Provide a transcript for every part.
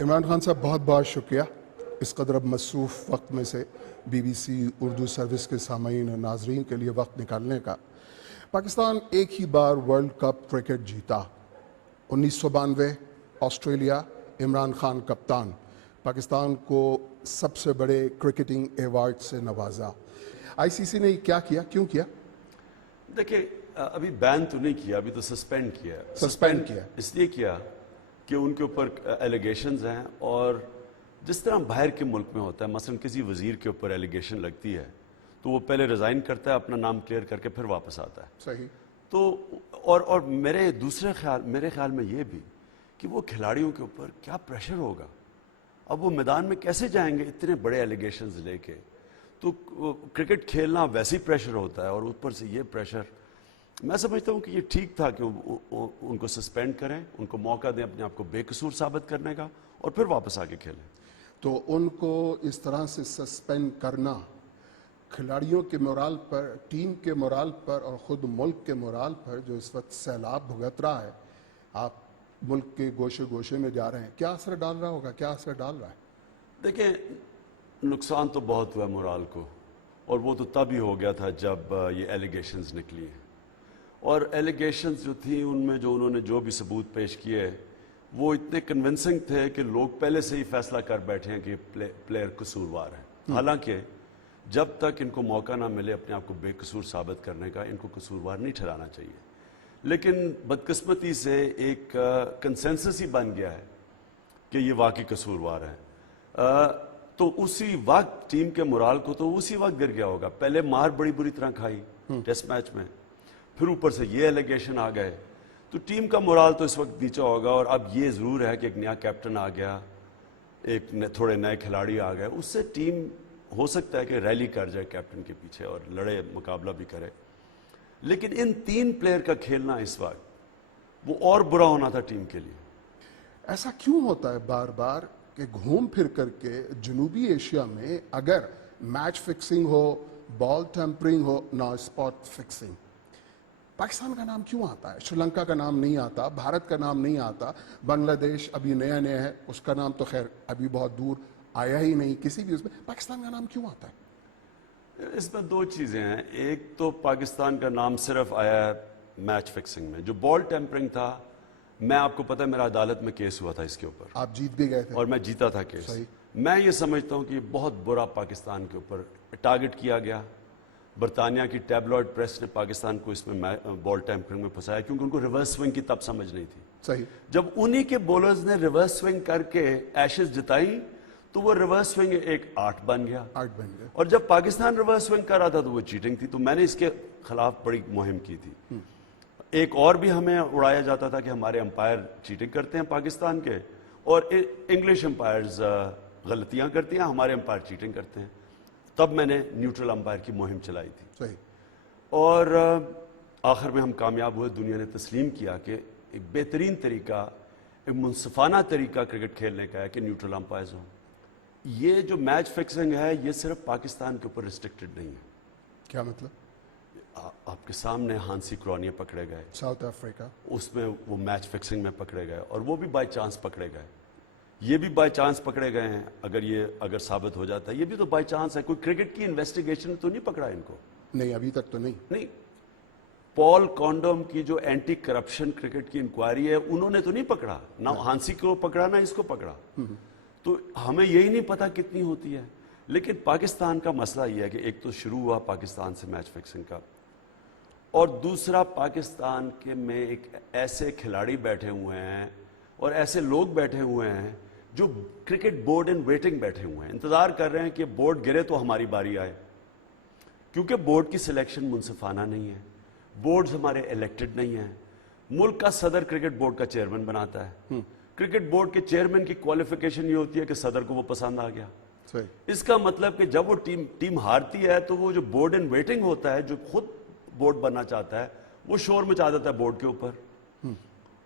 عمران خان صاحب بہت بہت شکریہ اس قدر اب مصروف وقت میں سے B B C Urdu service کے سامعین اور ناظرین کے لیے وقت نکالنے کا۔ پاکستان ایک ہی بار ورلڈ کپ کرکٹ جیتا، 1992 آسٹریلیا، عمران خان کپتان، پاکستان کو سب سے بڑے کرکٹنگ ایوارڈ سے نوازا۔ آئی سی سی نے کیا کیا، کیوں کیا؟ دیکھیں ابھی بین تو نہیں کیا، ابھی تو سسپینڈ کیا۔ سسپینڈ کیا اس لیے کیا کہ ان کے اوپر ایلیگیشنز ہیں، اور جس طرح باہر کے ملک میں ہوتا ہے، مثلا کسی وزیر کے اوپر ایلیگیشن لگتی ہے تو وہ پہلے ریزائن کرتا ہے، اپنا نام کلیئر کر کے پھر واپس آتا ہے۔ صحیح۔ تو اور میرے خیال میں یہ بھی کہ وہ کھلاڑیوں کے اوپر کیا پریشر ہوگا، اب وہ میدان میں کیسے جائیں گے اتنے بڑے ایلیگیشنز لے کے؟ تو کرکٹ کھیلنا ویسے ہی پریشر ہوتا ہے، اور اوپر سے یہ پریشر، میں سمجھتا ہوں کہ یہ ٹھیک تھا کہ ان کو سسپینڈ کریں، ان کو موقع دیں اپنے آپ کو بے قصور ثابت کرنے کا، اور پھر واپس آ کے کھیلیں۔ تو ان کو اس طرح سے سسپینڈ کرنا کھلاڑیوں کے مورال پر، ٹیم کے مورال پر، اور خود ملک کے مورال پر جو اس وقت سیلاب بھگت رہا ہے، آپ ملک کے گوشے گوشے میں جا رہے ہیں، کیا اثر ڈال رہا ہوگا، کیا اثر ڈال رہا ہے؟ دیکھیں نقصان تو بہت ہوا مورال کو، اور وہ تو تب ہی ہو گیا تھا جب یہ ایلیگیشنز نکلی ہیں، اور ایلیگیشنز جو تھیں ان میں جو انہوں نے جو بھی ثبوت پیش کیے وہ اتنے کنونسنگ تھے کہ لوگ پہلے سے ہی فیصلہ کر بیٹھے ہیں کہ پلیئر قصوروار ہے، حالانکہ جب تک ان کو موقع نہ ملے اپنے آپ کو بے قصور ثابت کرنے کا، ان کو قصوروار نہیں ٹھہرانا چاہیے۔ لیکن بدقسمتی سے ایک کنسنسس ہی بن گیا ہے کہ یہ واقعی قصوروار ہے، تو اسی وقت ٹیم کے مورال کو تو اسی وقت گر گیا ہوگا۔ پہلے مار بڑی بری طرح کھائی ٹیسٹ میچ میں، پھر اوپر سے یہ ایلیگیشن آ گئے، تو ٹیم کا مورال تو اس وقت نیچا ہوگا۔ اور اب یہ ضرور ہے کہ ایک نیا کیپٹن آ گیا، ایک تھوڑے نئے کھلاڑی آ گئے، اس سے ٹیم ہو سکتا ہے کہ ریلی کر جائے کیپٹن کے پیچھے اور لڑے، مقابلہ بھی کرے، لیکن ان تین پلیئر کا کھیلنا اس وقت وہ اور برا ہونا تھا ٹیم کے لیے۔ ایسا کیوں ہوتا ہے بار بار کہ گھوم پھر کر کے جنوبی ایشیا میں اگر میچ فکسنگ ہو، بال ٹیمپرنگ ہو، نہ اسپاٹ فکسنگ، پاکستان کا نام کیوں آتا ہے؟ سری لنکا کا نام نہیں آتا، بھارت کا نام نہیں آتا، بنگلہ دیش ابھی نیا نیا ہے، اس کا نام تو خیر ابھی بہت دور آیا ہی نہیں کسی بھی اس میں، پاکستان کا نام کیوں آتا ہے؟ اس میں دو چیزیں ہیں، ایک تو پاکستان کا نام صرف آیا ہے میچ فکسنگ میں، جو بال ٹیمپرنگ تھا، میں آپ کو پتہ ہے میرا عدالت میں کیس ہوا تھا اس کے اوپر، آپ جیت بھی گئے تھے اور میں جیتا تھا کیس۔ صحیح۔ میں یہ سمجھتا ہوں کہ یہ بہت برا پاکستان کے اوپر ٹارگٹ کیا گیا۔ برطانیہ کی ٹیبلوئڈ پریس نے پاکستان کو اس میں بال ٹیمپرنگ میں پھنسایا، کیونکہ ان کو ریورس سوئنگ کی تب سمجھ نہیں تھی۔ صحیح۔ جب انہی کے بولرز نے ریورس سوئنگ کر کے ایشز جتائی تو وہ ریورس سوئنگ ایک آرٹ بن گیا، اور جب پاکستان ریورس سوئنگ کر رہا تھا تو وہ چیٹنگ تھی، تو میں نے اس کے خلاف بڑی مہم کی تھی۔ ایک اور بھی ہمیں اڑایا جاتا تھا کہ ہمارے امپائر چیٹنگ کرتے ہیں پاکستان کے، اور انگلش امپائرز غلطیاں کرتی ہیں، ہمارے امپائر چیٹنگ کرتے ہیں، تب میں نے نیوٹرل امپائر کی مہم چلائی تھی۔ صحیح۔ اور آخر میں ہم کامیاب ہوئے، دنیا نے تسلیم کیا کہ ایک بہترین طریقہ، ایک منصفانہ طریقہ کرکٹ کھیلنے کا ہے کہ نیوٹرل امپائرز ہوں۔ یہ جو میچ فکسنگ ہے یہ صرف پاکستان کے اوپر ریسٹرکٹڈ نہیں ہے۔ کیا مطلب؟ آپ کے سامنے ہانسی کرونیا پکڑے گئے ساؤتھ افریقہ، اس میں وہ میچ فکسنگ میں پکڑے گئے، اور وہ بھی بائی چانس پکڑے گئے، یہ بھی بائی چانس پکڑے گئے ہیں۔ اگر ثابت ہو جاتا ہے یہ بھی تو بائی چانس ہے، کوئی کرکٹ کی انویسٹیگیشن تو نہیں پکڑا ان کو؟ نہیں ابھی تک تو نہیں۔ پال کانڈوم کی جو اینٹی کرپشن کرکٹ کی انکوائری ہے انہوں نے تو نہیں پکڑا، نہ ہانسی کو پکڑا نہ اس کو پکڑا، تو ہمیں یہی نہیں پتا کتنی ہوتی ہے۔ لیکن پاکستان کا مسئلہ یہ ہے کہ ایک تو شروع ہوا پاکستان سے میچ فکسنگ کا، اور دوسرا پاکستان کے میں ایک ایسے کھلاڑی بیٹھے ہوئے ہیں اور ایسے لوگ بیٹھے ہوئے ہیں جو کرکٹ بورڈ ان ویٹنگ بیٹھے ہوئے ہیں، انتظار کر رہے ہیں کہ بورڈ گرے تو ہماری باری آئے، کیونکہ بورڈ کی سلیکشن منصفانہ نہیں ہے، بورڈز ہمارے الیکٹڈ نہیں ہیں، ملک کا صدر کرکٹ بورڈ کا چیئرمین بناتا ہے، کرکٹ بورڈ کے چیئرمین کی کوالیفیکیشن یہ ہوتی ہے کہ صدر کو وہ پسند آ گیا۔ اس کا مطلب کہ جب وہ ٹیم ہارتی ہے تو وہ جو بورڈ ان ویٹنگ ہوتا ہے، جو خود بورڈ بننا چاہتا ہے، وہ شور مچا دیتا ہے بورڈ کے اوپر،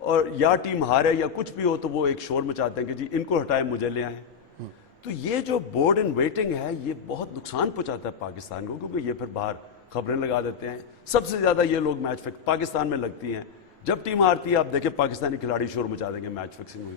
اور یا ٹیم ہارے یا کچھ بھی ہو تو وہ ایک شور مچاتے ہیں کہ جی ان کو ہٹائیں مجھے لے آئیں۔ تو یہ جو بورڈ ان ویٹنگ ہے یہ بہت نقصان پہنچاتا ہے پاکستان کو، کیونکہ یہ پھر باہر خبریں لگا دیتے ہیں۔ سب سے زیادہ یہ لوگ میچ پاکستان میں لگتی ہیں، جب ٹیم ہارتی ہے آپ دیکھیں پاکستانی کھلاڑی شور مچا دیں گے میچ فکسنگ ہوئی۔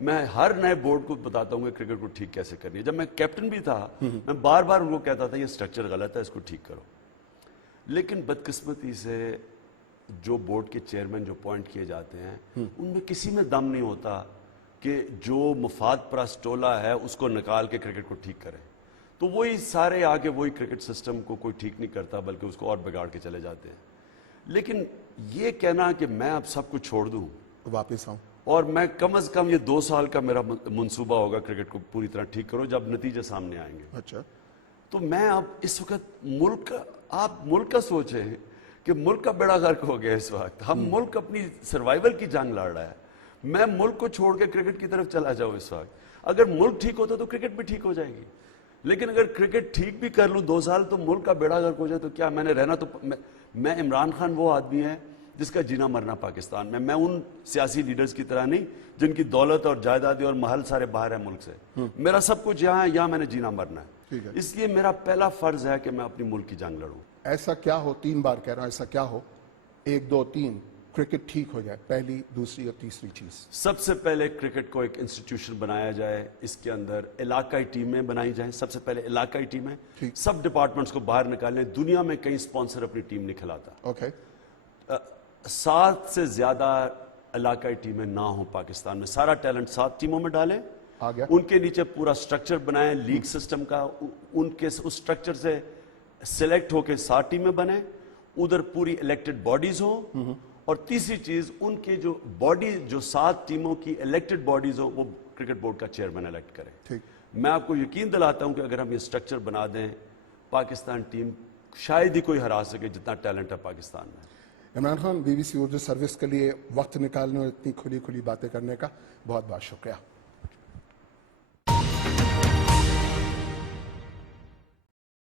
میں ہر نئے بورڈ کو بتاتا ہوں کہ کرکٹ کو ٹھیک کیسے کرنی ہے. جب میں کیپٹن بھی تھا میں بار بار ان کو کہتا تھا یہ سٹرکچر غلط ہے, اس کو ٹھیک کرو. لیکن بدقسمتی سے جو بورڈ کے چیئرمین جو اپوائنٹ کیے جاتے ہیں ان میں کسی میں دم نہیں ہوتا کہ جو مفاد پرست ٹولہ ہے اس کو نکال کے کرکٹ کو ٹھیک کرے. تو وہی سارے آگے وہی کرکٹ سسٹم کو کوئی ٹھیک نہیں کرتا بلکہ اس کو اور بگاڑ کے چلے جاتے ہیں. لیکن یہ کہنا کہ میں اب سب کچھ چھوڑ دوں واپس آؤں, اور میں کم از کم یہ 2 سال کا میرا منصوبہ ہوگا کرکٹ کو پوری طرح ٹھیک کرو جب نتیجے سامنے آئیں گے. اچھا, تو میں اب اس وقت آپ ملک کا سوچیں کہ ملک کا بیڑا غرق ہو گیا اس وقت. ہم ملک اپنی سروائیول کی جنگ لڑ رہا ہے. میں ملک کو چھوڑ کے کرکٹ کی طرف چلا جاؤں اس وقت. اگر ملک ٹھیک ہوتا تو کرکٹ بھی ٹھیک ہو جائے گی. لیکن اگر کرکٹ ٹھیک بھی کر لوں 2 سال تو ملک کا بیڑا غرق ہو جائے تو کیا میں نے رہنا. تو میں عمران خان وہ آدمی ہے جس کا جینا مرنا پاکستان میں. میں ان سیاسی لیڈرز کی طرح نہیں جن کی دولت اور جائیدادیں اور محل سارے باہر ہیں ملک سے. میرا سب کچھ یہاں ہے, یہاں میں نے جینا مرنا ہے. اس لیے میرا پہلا فرض ہے کہ میں اپنی ملک کی جنگ لڑوں. ایسا کیا ہو, 3 بار کہہ رہا ہوں, ایسا کیا ہو 1 2 3 کرکٹ ٹھیک ہو جائے, پہلی دوسری اور تیسری چیز. سب سے پہلے کرکٹ کو ایک انسٹیٹیوشن بنایا جائے, اس کے اندر علاقائی ٹیمیں بنائی جائیں. سب سے پہلے علاقائی ٹیمیں, سب ڈپارٹمنٹس کو باہر نکالیں. دنیا میں کئی اسپانسر اپنی ٹیم نہیں کھلاتا. اوکے, 7 سے زیادہ علاقائی ٹیمیں نہ ہوں پاکستان میں. سارا ٹیلنٹ 7 ٹیموں میں ڈالیں, آ گیا. ان کے نیچے پورا سٹرکچر بنائیں لیگ سسٹم کا. ان کے اس سٹرکچر سے سلیکٹ ہو کے 7 ٹیمیں بنیں, ادھر پوری الیکٹڈ باڈیز ہوں. اور تیسری چیز, ان کی جو باڈی جو 7 ٹیموں کی الیکٹڈ باڈیز ہوں وہ کرکٹ بورڈ کا چیئرمین الیکٹ کرے. ٹھیک, میں آپ کو یقین دلاتا ہوں کہ اگر ہم یہ سٹرکچر بنا دیں پاکستان ٹیم شاید ہی کوئی ہرا سکے جتنا ٹیلنٹ ہے پاکستان میں. عمران خان, BBC اردو سروس کے لیے وقت نکالنے اور اتنی کھلی باتیں کرنے کا بہت بہت شکریہ.